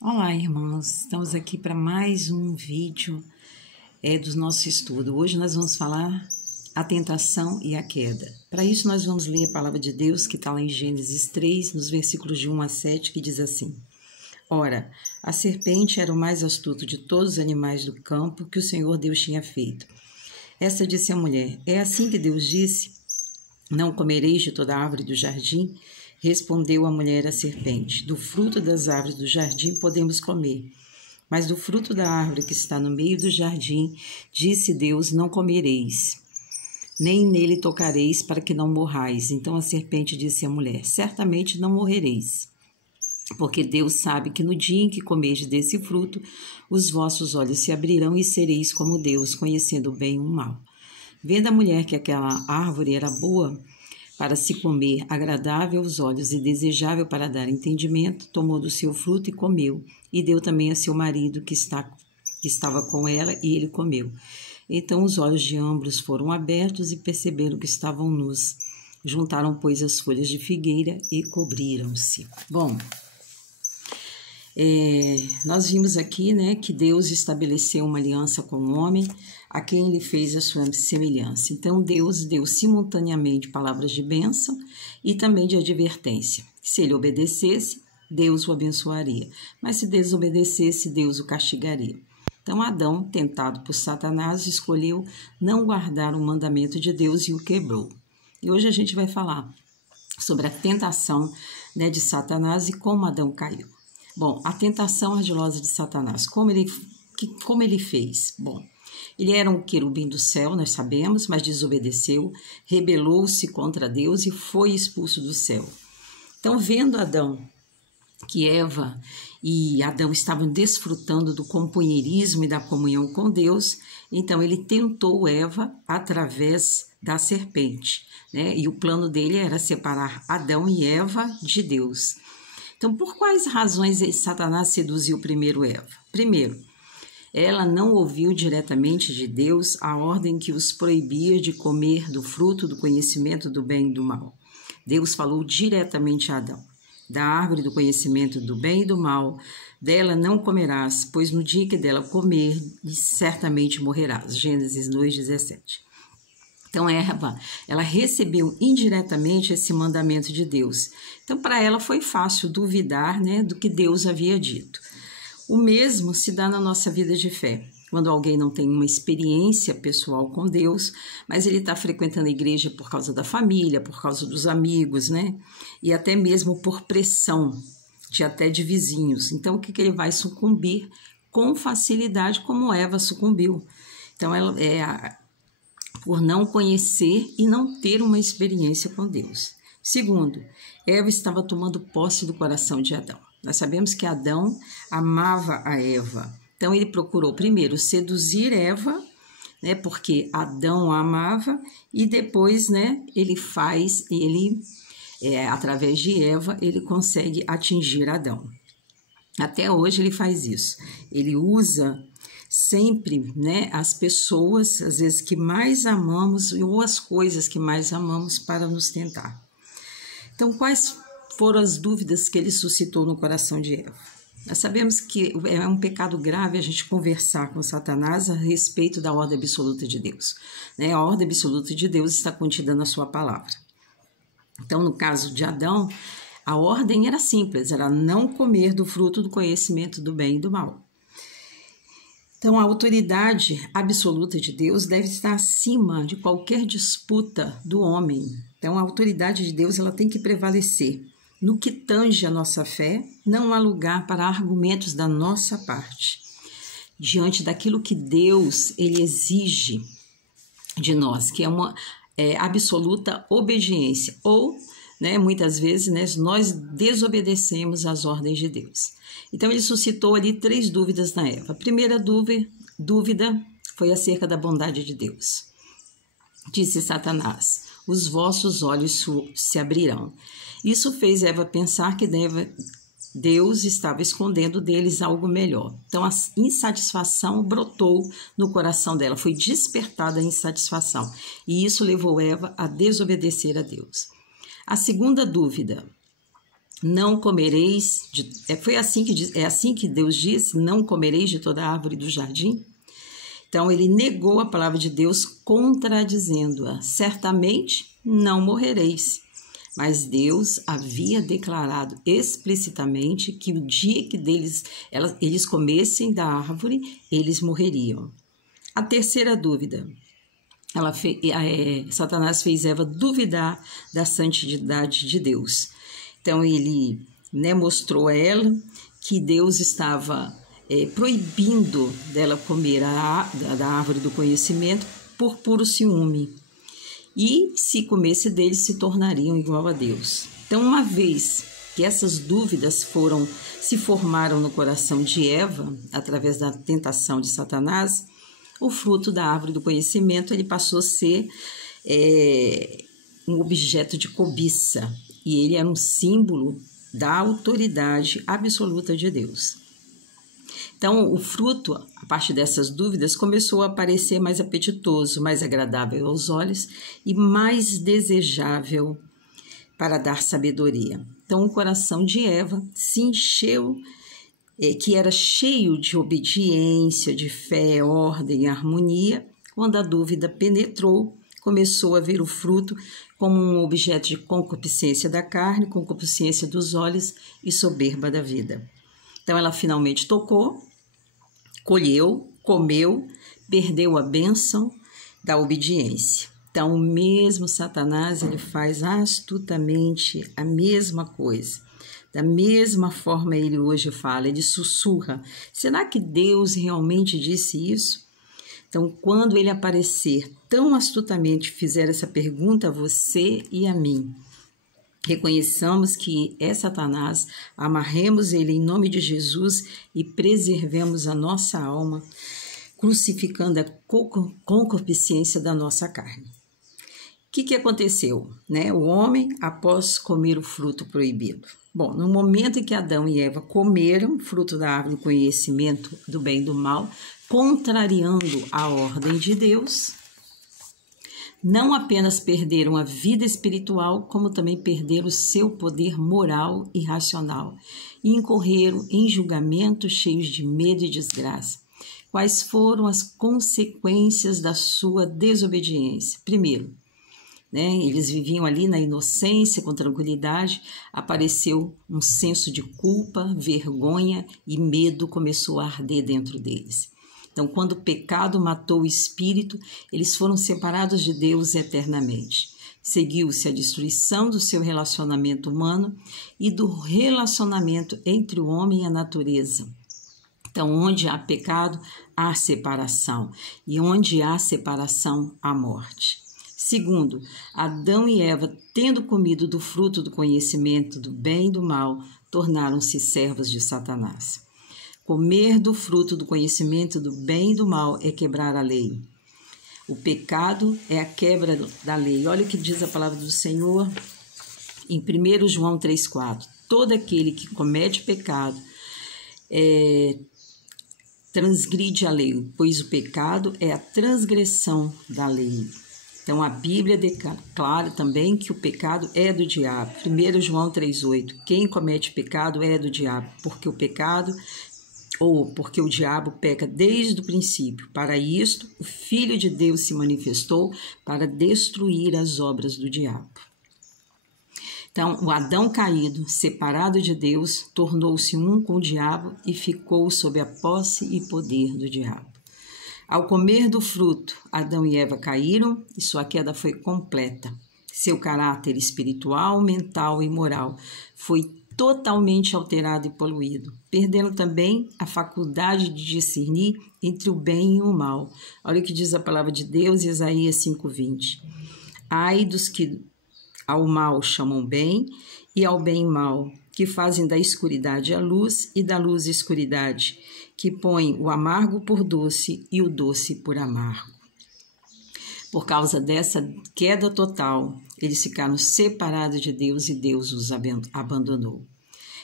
Olá, irmãos. Estamos aqui para mais um vídeo do nosso estudo. Hoje nós vamos falar a tentação e a queda. Para isso nós vamos ler a palavra de Deus que está lá em Gênesis 3, nos versículos de 1 a 7, que diz assim: Ora, a serpente era o mais astuto de todos os animais do campo que o Senhor Deus tinha feito. Esta disse à mulher: É assim que Deus disse: Não comereis de toda árvore do jardim? Respondeu a mulher à serpente: Do fruto das árvores do jardim podemos comer, mas do fruto da árvore que está no meio do jardim, disse Deus: Não comereis, nem nele tocareis, para que não morrais. Então a serpente disse à mulher: Certamente não morrereis, porque Deus sabe que no dia em que comerdes desse fruto, os vossos olhos se abrirão e sereis como Deus, conhecendo o bem e o mal. Vendo a mulher que aquela árvore era boa para se comer, agradável aos olhos e desejável para dar entendimento, tomou do seu fruto e comeu, e deu também a seu marido que estava com ela, e ele comeu. Então os olhos de ambos foram abertos e perceberam que estavam nus. Juntaram, pois, as folhas de figueira e cobriram-se. Bom, nós vimos aqui, que Deus estabeleceu uma aliança com o homem, a quem ele fez a sua semelhança. Então, Deus deu simultaneamente palavras de bênção e também de advertência. Se ele obedecesse, Deus o abençoaria, mas se desobedecesse, Deus o castigaria. Então, Adão, tentado por Satanás, escolheu não guardar o mandamento de Deus e o quebrou. E hoje a gente vai falar sobre a tentação de Satanás e como Adão caiu. Bom, a tentação ardilosa de Satanás, como ele fez? Bom, ele era um querubim do céu, nós sabemos, mas desobedeceu, rebelou-se contra Deus e foi expulso do céu. Então, vendo Adão que Eva e Adão estavam desfrutando do companheirismo e da comunhão com Deus, então ele tentou Eva através da serpente, E o plano dele era separar Adão e Eva de Deus. Então, por quais razões Satanás seduziu primeiro Eva? Primeiro, ela não ouviu diretamente de Deus a ordem que os proibia de comer do fruto do conhecimento do bem e do mal. Deus falou diretamente a Adão: da árvore do conhecimento do bem e do mal, dela não comerás, pois no dia que dela comer, certamente morrerás. Gênesis 2:17. Então, Eva, ela recebeu indiretamente esse mandamento de Deus. Então, para ela foi fácil duvidar, do que Deus havia dito. O mesmo se dá na nossa vida de fé. Quando alguém não tem uma experiência pessoal com Deus, mas ele está frequentando a igreja por causa da família, por causa dos amigos, E até mesmo por pressão, até de vizinhos. Então, o que ele vai sucumbir com facilidade, como Eva sucumbiu. Então, ela por não conhecer e não ter uma experiência com Deus. Segundo, Eva estava tomando posse do coração de Adão. Nós sabemos que Adão amava a Eva. Então, ele procurou primeiro seduzir Eva, porque Adão a amava, e depois, através de Eva, ele consegue atingir Adão. Até hoje ele faz isso. Ele usa sempre, as pessoas, às vezes, que mais amamos ou as coisas que mais amamos para nos tentar. Então, quais foram as dúvidas que ele suscitou no coração de Eva? Nós sabemos que é um pecado grave a gente conversar com Satanás a respeito da ordem absoluta de Deus. A ordem absoluta de Deus está contida na sua palavra. Então, no caso de Adão, a ordem era simples, era não comer do fruto do conhecimento do bem e do mal. Então, a autoridade absoluta de Deus deve estar acima de qualquer disputa do homem. Então, a autoridade de Deus ela tem que prevalecer. No que tange a nossa fé, não há lugar para argumentos da nossa parte. Diante daquilo que Deus ele exige de nós, que é uma absoluta obediência, ou muitas vezes nós desobedecemos às ordens de Deus. Então, ele suscitou ali 3 dúvidas na Eva. A primeira dúvida foi acerca da bondade de Deus. Disse Satanás: os vossos olhos se abrirão. Isso fez Eva pensar que Deus estava escondendo deles algo melhor. Então, a insatisfação brotou no coração dela, foi despertada a insatisfação. E isso levou Eva a desobedecer a Deus. A segunda dúvida não comereis, é assim que Deus disse, não comereis de toda árvore do jardim? Então, ele negou a palavra de Deus, contradizendo-a. Certamente não morrereis. Mas Deus havia declarado explicitamente que o dia que eles comessem da árvore, eles morreriam. A terceira dúvida. Satanás fez Eva duvidar da santidade de Deus. Então, ele mostrou a ela que Deus estava proibindo dela comer da árvore do conhecimento por puro ciúme. E se comesse deles, se tornariam igual a Deus. Então, uma vez que essas dúvidas se formaram no coração de Eva, através da tentação de Satanás, o fruto da árvore do conhecimento ele passou a ser um objeto de cobiça. E ele era um símbolo da autoridade absoluta de Deus. Então, o fruto, a partir dessas dúvidas, começou a parecer mais apetitoso, mais agradável aos olhos e mais desejável para dar sabedoria. Então, o coração de Eva se encheu, que era cheio de obediência, de fé, ordem e harmonia. Quando a dúvida penetrou, começou a ver o fruto como um objeto de concupiscência da carne, concupiscência dos olhos e soberba da vida. Então, ela finalmente tocou, colheu, comeu, perdeu a bênção da obediência. Então, o mesmo Satanás, ele faz astutamente a mesma coisa. Da mesma forma, ele hoje fala, ele sussurra. Será que Deus realmente disse isso? Então, quando ele aparecer tão astutamente, fizer essa pergunta a você e a mim, reconheçamos que é Satanás, amarremos ele em nome de Jesus e preservemos a nossa alma, crucificando a concupiscência da nossa carne. O que aconteceu? O homem, após comer o fruto proibido. Bom, no momento em que Adão e Eva comeram fruto da árvore do conhecimento do bem e do mal, contrariando a ordem de Deus, não apenas perderam a vida espiritual, como também perderam o seu poder moral e racional e incorreram em julgamentos cheios de medo e desgraça. Quais foram as consequências da sua desobediência? Primeiro, eles viviam ali na inocência, com tranquilidade, apareceu um senso de culpa, vergonha e medo começou a arder dentro deles. Então, quando o pecado matou o espírito, eles foram separados de Deus eternamente. Seguiu-se a destruição do seu relacionamento humano e do relacionamento entre o homem e a natureza. Então, onde há pecado, há separação. E onde há separação, há morte. Segundo, Adão e Eva, tendo comido do fruto do conhecimento do bem e do mal, tornaram-se servos de Satanás. Comer do fruto do conhecimento do bem e do mal é quebrar a lei. O pecado é a quebra da lei. Olha o que diz a palavra do Senhor em 1 João 3,4. Todo aquele que comete pecado transgride a lei, pois o pecado é a transgressão da lei. Então, a Bíblia declara também que o pecado é do diabo. 1 João 3,8. Quem comete pecado é do diabo, porque o diabo peca desde o princípio. Para isto, o Filho de Deus se manifestou para destruir as obras do diabo. Então, o Adão caído, separado de Deus, tornou-se um com o diabo e ficou sob a posse e poder do diabo. Ao comer do fruto, Adão e Eva caíram e sua queda foi completa. Seu caráter espiritual, mental e moral foi totalmente alterado e poluído. Perderam também a faculdade de discernir entre o bem e o mal. Olha o que diz a palavra de Deus em Isaías 5:20. Ai dos que ao mal chamam bem e ao bem mal, que fazem da escuridade a luz e da luz a escuridade, que põem o amargo por doce e o doce por amargo. Por causa dessa queda total, eles ficaram separados de Deus e Deus os abandonou.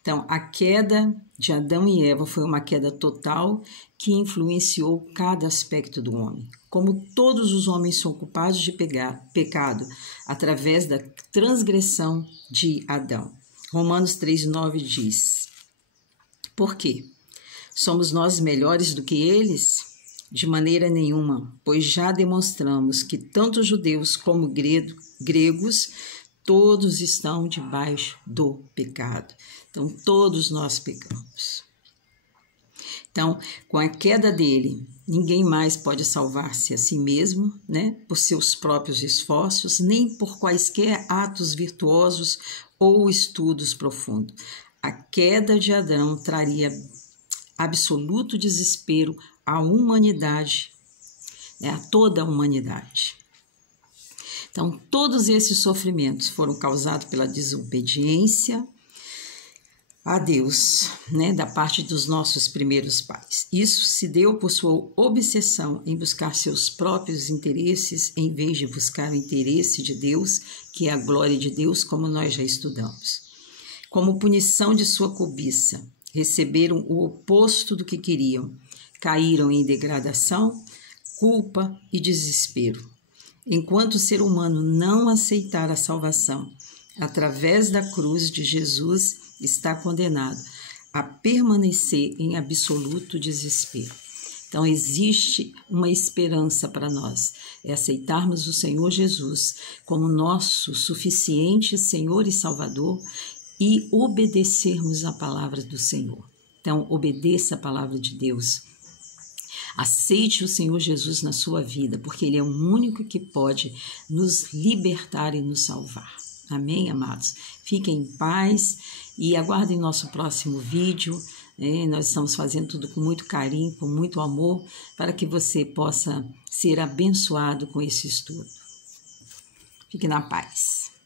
Então, a queda de Adão e Eva foi uma queda total que influenciou cada aspecto do homem. Como todos os homens são culpados de pecado através da transgressão de Adão. Romanos 3,9 diz: por quê? Somos nós melhores do que eles? De maneira nenhuma, pois já demonstramos que tanto judeus como gregos, todos estão debaixo do pecado. Então, todos nós pecamos. Então, com a queda dele, ninguém mais pode salvar-se a si mesmo, né, por seus próprios esforços, nem por quaisquer atos virtuosos ou estudos profundos. A queda de Adão traria absoluto desespero à humanidade, né, a toda a humanidade. Então, todos esses sofrimentos foram causados pela desobediência a Deus, né, da parte dos nossos primeiros pais. Isso se deu por sua obsessão em buscar seus próprios interesses, em vez de buscar o interesse de Deus, que é a glória de Deus, como nós já estudamos. Como punição de sua cobiça, receberam o oposto do que queriam, caíram em degradação, culpa e desespero. Enquanto o ser humano não aceitar a salvação através da cruz de Jesus, está condenado a permanecer em absoluto desespero. Então, existe uma esperança para nós, é aceitarmos o Senhor Jesus como nosso suficiente Senhor e Salvador e obedecermos a palavra do Senhor. Então, obedeça a palavra de Deus. Aceite o Senhor Jesus na sua vida, porque Ele é o único que pode nos libertar e nos salvar. Amém, amados? Fiquem em paz e aguardem nosso próximo vídeo. Nós estamos fazendo tudo com muito carinho, com muito amor, para que você possa ser abençoado com esse estudo. Fique na paz.